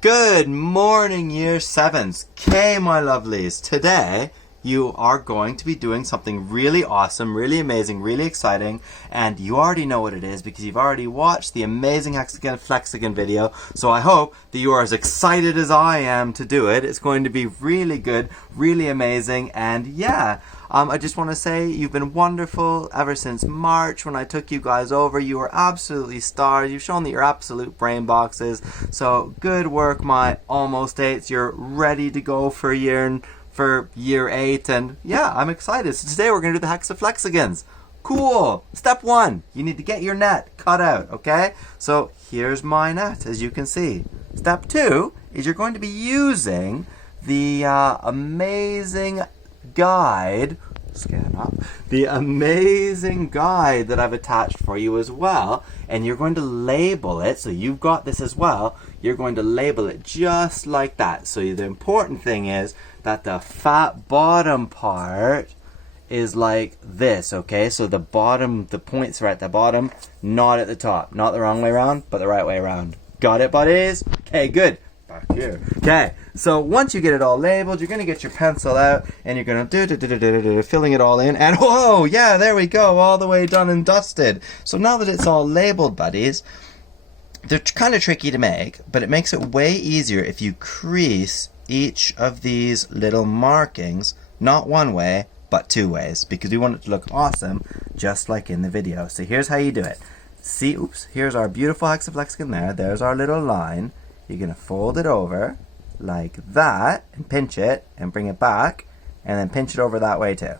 Good morning, Year 7s. Okay, my lovelies. Today, you are going to be doing something really awesome, really amazing, really exciting, and you already know what it is because you've already watched the amazing Hexaflexagon video, so I hope that you are as excited as I am to do it. It's going to be really good, really amazing, and yeah, I just want to say you've been wonderful ever since March when I took you guys over. You were absolutely stars. You've shown that you're absolute brain boxes. So good work, my almost 8s. You're ready to go for year 8, and yeah, I'm excited. So today we're going to do the Hexaflexagons. Cool. Step 1, you need to get your net cut out, okay? So here's my net, as you can see. Step 2 is you're going to be using the amazing guide, scan up, the amazing guide that I've attached for you as well, and you're going to label it, so you've got this as well, you're going to label it just like that. So the important thing is that the fat bottom part is like this, okay? So the bottom, the points are at the bottom, not at the top. Not the wrong way around, but the right way around. Got it, buddies? Okay, good. Back here. Okay, so once you get it all labeled, you're going to get your pencil out and you're going to filling it all in, and whoa, yeah, there we go, all the way done and dusted. So now that it's all labeled, buddies, they're kind of tricky to make, but it makes it way easier if you crease each of these little markings, not one way, but 2 ways, because we want it to look awesome, just like in the video. So here's how you do it. See, oops, here's our beautiful Hexaflexagon there. There's our little line. You're going to fold it over like that and pinch it and bring it back and then pinch it over that way too.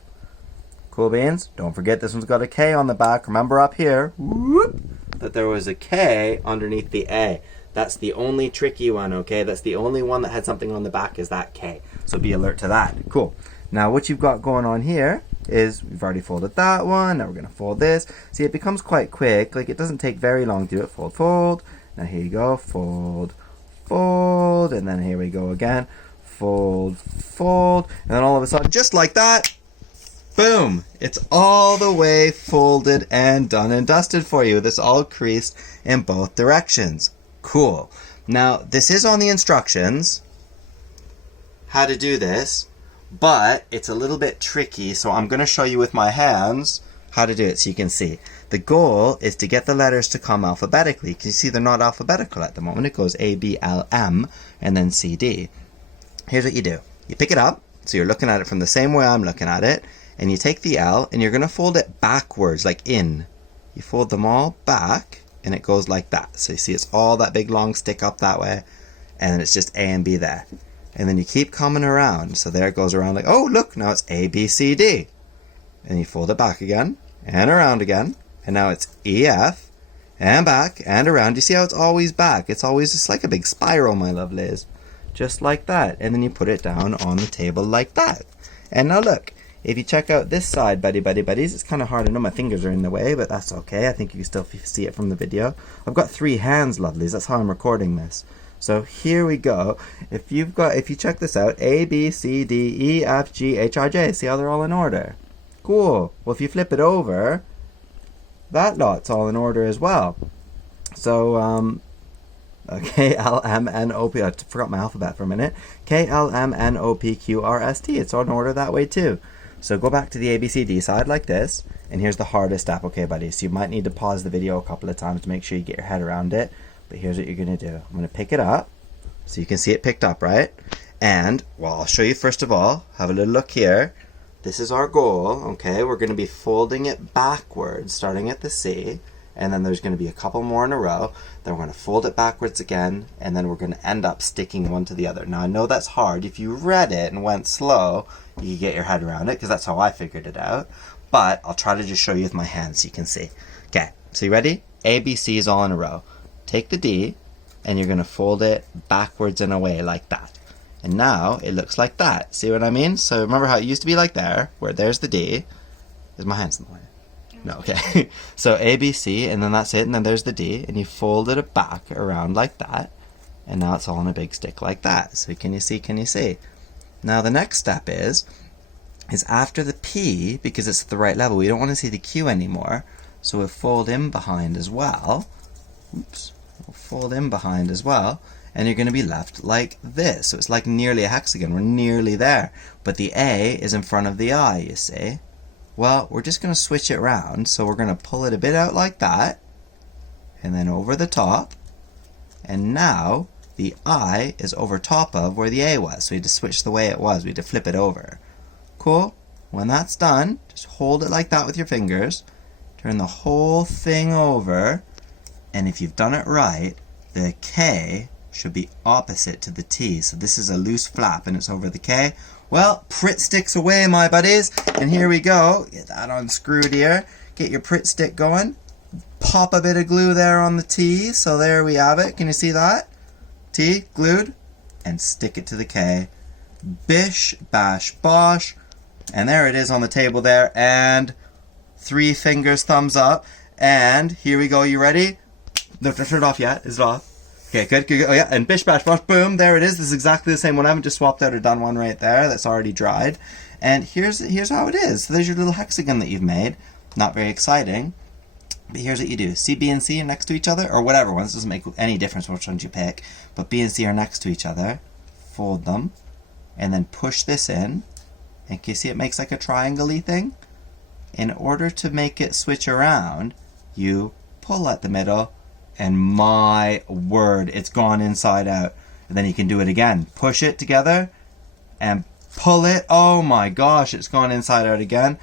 Cool beans? Don't forget this one's got a K on the back. Remember up here, whoop, that there was a K underneath the A. That's the only tricky one, okay? That's the only one that had something on the back is that K. So be alert to that. Cool. Now what you've got going on here is we've already folded that one. Now we're going to fold this. See, it becomes quite quick. Like, it doesn't take very long to do it. Fold, fold. Now here you go. Fold, fold, and then here we go again, fold, fold, and then all of a sudden, just like that, boom, it's all the way folded and done and dusted for you. This all creased in both directions. Cool. Now this is on the instructions how to do this, but it's a little bit tricky, so I'm going to show you with my hands how to do it so you can see. The goal is to get the letters to come alphabetically, because you see they're not alphabetical at the moment. It goes A, B, L, M, and then C, D. Here's what you do. You pick it up, so you're looking at it from the same way I'm looking at it, and you take the L, and you're going to fold it backwards, like in. You fold them all back, and it goes like that. So you see it's all that big long stick up that way, and then it's just A and B there. And then you keep coming around, so there it goes around like, oh, look, now it's A, B, C, D. And you fold it back again, and around again. And now it's E, F, and back, and around. You see how it's always back? It's always just like a big spiral, my lovelies. Just like that. And then you put it down on the table like that. And now look, if you check out this side, buddies, it's kind of hard. I know my fingers are in the way, but that's okay. I think you can still see it from the video. I've got 3 hands, lovelies. That's how I'm recording this. So here we go. If you check this out, A, B, C, D, E, F, G, H, I, J. See how they're all in order? Cool. Well, if you flip it over, that lot's all in order as well. So, K, L, M, N, O, P. I forgot my alphabet for a minute. K, L, M, N, O, P, Q, R, S, T. It's all in order that way too. So go back to the A, B, C, D side like this. And here's the hardest step, okay, buddies? So you might need to pause the video a couple of times to make sure you get your head around it. But here's what you're going to do. I'm going to pick it up. So you can see it picked up, right? And, well, I'll show you first of all. Have a little look here. This is our goal, okay? We're going to be folding it backwards, starting at the C, and then there's going to be a couple more in a row. Then we're going to fold it backwards again, and then we're going to end up sticking one to the other. Now, I know that's hard. If you read it and went slow, you could get your head around it, because that's how I figured it out. But I'll try to just show you with my hands so you can see. Okay, so you ready? A, B, C is all in a row. Take the D, and you're going to fold it backwards and away like that. And now it looks like that. See what I mean? So remember how it used to be like there, where there's the D. Is my hands in the way? No, okay. So A, B, C, and then that's it, and then there's the D, and you fold it back around like that, and now it's all on a big stick like that. So can you see, can you see? Now the next step is after the P, because it's at the right level, we don't want to see the Q anymore, so we'll fold in behind as well. Oops. We'll fold in behind as well, and you're going to be left like this. So it's like nearly a hexagon. We're nearly there. But the A is in front of the I, you see. Well, we're just going to switch it around. So we're going to pull it a bit out like that, and then over the top. And now the I is over top of where the A was. So we had to switch the way it was. We had to flip it over. Cool? When that's done, just hold it like that with your fingers. Turn the whole thing over. And if you've done it right, the K should be opposite to the T. So this is a loose flap and it's over the K. Well, Pritt sticks away, my buddies. And here we go. Get that unscrewed here. Get your Pritt stick going. Pop a bit of glue there on the T. So there we have it. Can you see that? T glued. And stick it to the K. Bish, bash, bosh. And there it is on the table there. And 3 fingers, thumbs up. And here we go. You ready? No, don't turn it off yet. Is it off? Okay, good, good, good. Oh yeah, and bish, bash, bosh, boom. There it is. This is exactly the same one. I haven't just swapped out or done one right there. That's already dried. And here's how it is. So there's your little hexagon that you've made. Not very exciting. But here's what you do. See B and C are next to each other? Or whatever ones. Doesn't make any difference which ones you pick. But B and C are next to each other. Fold them. And then push this in. And can you see it makes like a triangle-y thing? In order to make it switch around, you pull at the middle. And my word, it's gone inside out. And then you can do it again. Push it together and pull it. Oh my gosh, it's gone inside out again.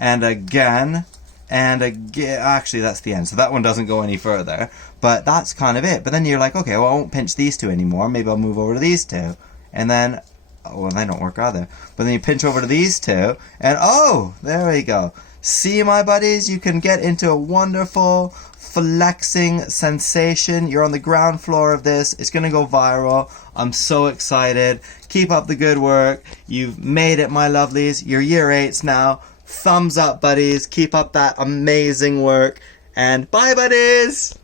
And again. And again. Actually, that's the end. So that one doesn't go any further. But that's kind of it. But then you're like, okay, well, I won't pinch these two anymore. Maybe I'll move over to these two. And then, oh, well, they don't work either. But then you pinch over to these two. And oh, there we go. See, my buddies, you can get into a wonderful flexing sensation. You're on the ground floor of this. It's going to go viral. I'm so excited. Keep up the good work. You've made it, my lovelies. You're year 8s now. Thumbs up, buddies. Keep up that amazing work. And bye, buddies.